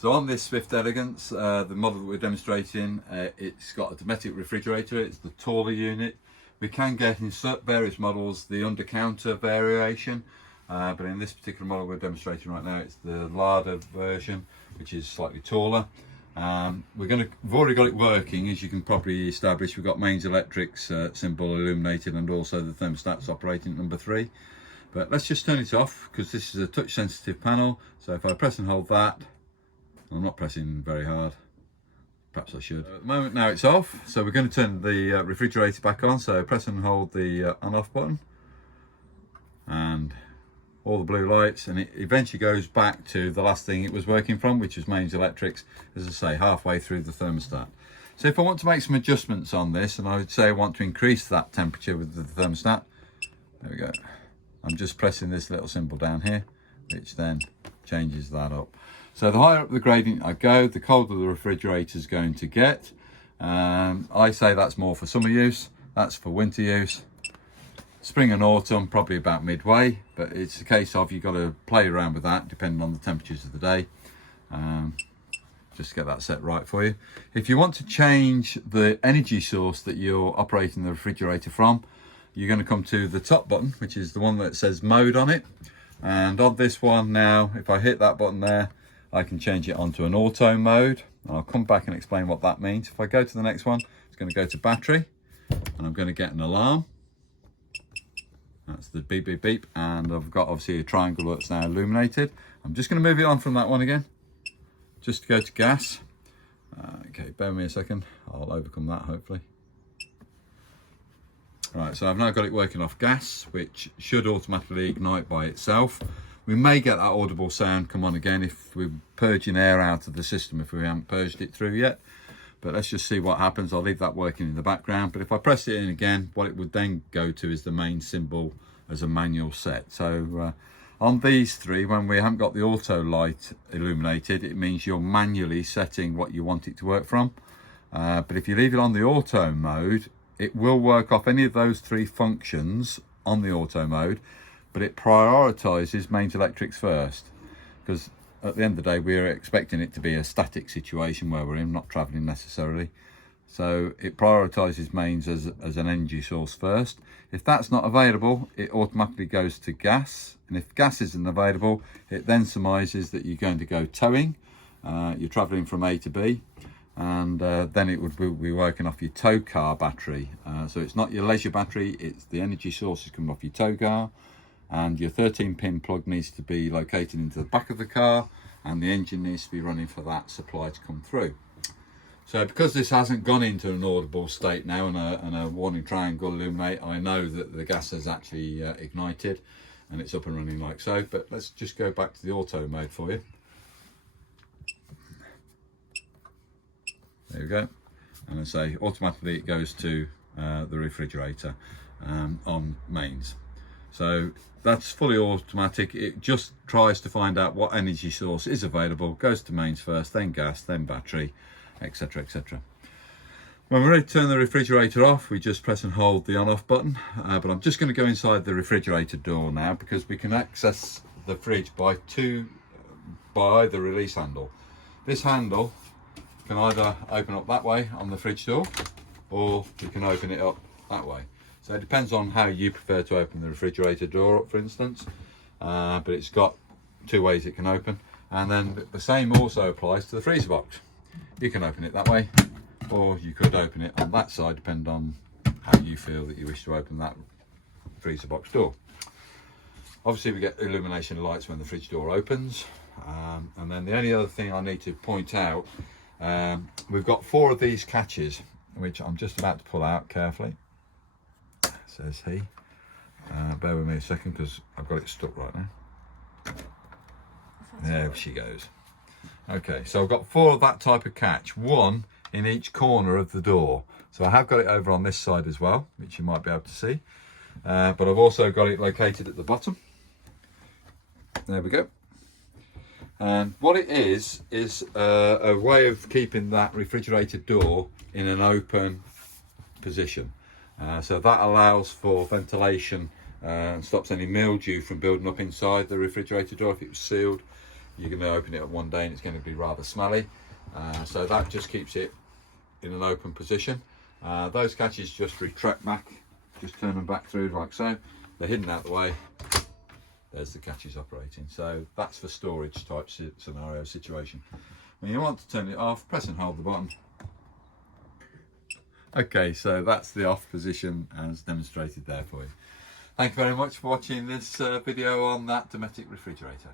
So on this Swift Elegance, the model that we're demonstrating, it's got a Dometic refrigerator. It's the taller unit. We can get in various models the under-counter variation, but in this particular model we're demonstrating right now, it's the larder version, which is slightly taller. We've already got it working, as you can probably establish. We've got mains electrics symbol illuminated, and also the thermostat's operating at number 3. But let's just turn it off, because this is a touch sensitive panel. So if I press and hold that, I'm not pressing very hard, perhaps I should. At the moment now it's off, so we're going to turn the refrigerator back on. So press and hold the on off button, and all the blue lights, and it eventually goes back to the last thing it was working from, which was mains electrics, as I say, halfway through the thermostat. So if I want to make some adjustments on this, and I would say I want to increase that temperature with the thermostat, there we go. I'm just pressing this little symbol down here, which then changes that up. So the higher up the gradient I go, the colder the refrigerator is going to get. I say that's more for summer use, that's for winter use. Spring and autumn, probably about midway, but it's a case of you've got to play around with that depending on the temperatures of the day. Just to get that set right for you. If you want to change the energy source that you're operating the refrigerator from, you're going to come to the top button, which is the one that says mode on it. And on this one now, if I hit that button there, I can change it onto an auto mode. And I'll come back and explain what that means. If I go to the next one, it's going to go to battery, and I'm going to get an alarm. That's the beep, beep, beep. And I've got obviously a triangle that's now illuminated. I'm just going to move it on from that one again, just to go to gas. Okay, bear with me a second. I'll overcome that, hopefully. Right, so I've now got it working off gas, which should automatically ignite by itself. We may get that audible sound come on again if we're purging air out of the system, if we haven't purged it through yet. But let's just see what happens. I'll leave that working in the background. But if I press it in again, what it would then go to is the main symbol as a manual set. So on these three, when we haven't got the auto light illuminated, it means you're manually setting what you want it to work from. But if you leave it on the auto mode, it will work off any of those 3 functions on the auto mode, but it prioritizes mains electrics first, because at the end of the day we're expecting it to be a static situation where we're in, not traveling necessarily. So it prioritizes mains as an energy source first. If that's not available, it automatically goes to gas, and if gas isn't available, it then surmises that you're going to go towing. You're traveling from A to B, and then it would be working off your tow car battery. So it's not your leisure battery, it's the energy source is coming off your tow car, and your 13-pin plug needs to be located into the back of the car, and the engine needs to be running for that supply to come through. So because this hasn't gone into an audible state now and a warning triangle illuminate, I know that the gas has actually ignited and it's up and running like so. But let's just go back to the auto mode for you. There we go, and I say automatically it goes to the refrigerator on mains. So that's fully automatic. It just tries to find out what energy source is available, goes to mains first, then gas, then battery, etc, etc. When we're ready to turn the refrigerator off, we just press and hold the on off button. But I'm just going to go inside the refrigerator door now, because we can access the fridge by the release handle. This handle can either open up that way on the fridge door, or you can open it up that way. So it depends on how you prefer to open the refrigerator door up, for instance. But it's got 2 ways it can open. And then the same also applies to the freezer box. You can open it that way, or you could open it on that side, depending on how you feel that you wish to open that freezer box door. Obviously we get illumination lights when the fridge door opens. And then the only other thing I need to point out, we've got 4 of these catches, which I'm just about to pull out carefully. Says he. Bear with me a second, because I've got it stuck right now. There she goes. Okay, so I've got 4 of that type of catch, 1 in each corner of the door. So I have got it over on this side as well, which you might be able to see. But I've also got it located at the bottom. There we go. And what it is a way of keeping that refrigerator door in an open position. So that allows for ventilation and stops any mildew from building up inside the refrigerator door if it was sealed. you're going to open it up one day and it's going to be rather smelly. So that just keeps it in an open position. Those catches just retract back, just turn them back through like so. They're hidden out the way. There's the catches operating. So that's for storage type scenario situation. When you want to turn it off, press and hold the button. Okay, so that's the off position as demonstrated there for you. Thank you very much for watching this video on that Dometic refrigerator.